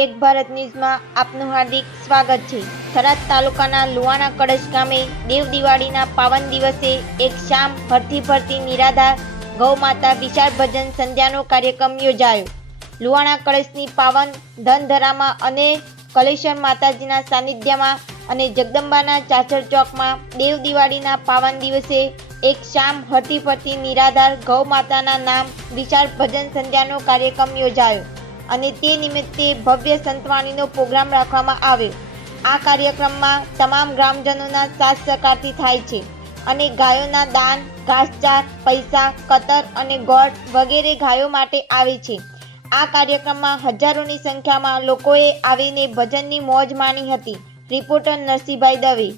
એક ભારત ન્યૂઝમાં આપનું હાર્દિક સ્વાગત છે. થરાદ તાલુકાના લુવાણા કડશ ગામે દેવ દિવાળીના પાવન દિવસે એક શામ હરથી ફરતી નિરાધાર ગૌ માતા વિશાળ ભજન સંધ્યાનો કાર્યક્રમ યોજાયો. લુવાણા કળશની પાવન ધનધરામાં અને કલેશ્વર માતાજીના સાનિધ્યમાં અને જગદંબાના ચાચર ચોકમાં દેવ દિવાળીના પાવન દિવસે એક શામ હરતી ફરતી નિરાધાર ગૌ માતાના નામ વિશાળ ભજન સંધ્યાનો કાર્યક્રમ યોજાયો. અને તે નિમિત્તે ભવ્ય સંતવાણીનો પ્રોગ્રામ રાખવામાં આવ્યો. આ કાર્યક્રમમાં તમામ ગ્રામજનોના સાથ સહકારથી થાય છે અને ગાયોના દાન, ઘાસચાર, પૈસા, કતર અને ગોળ વગેરે ગાયો માટે આવે છે. આ કાર્યક્રમમાં હજારોની સંખ્યામાં લોકોએ આવીને ભજનની મોજ માણી હતી. રિપોર્ટર નરસિંહભાઈ દવે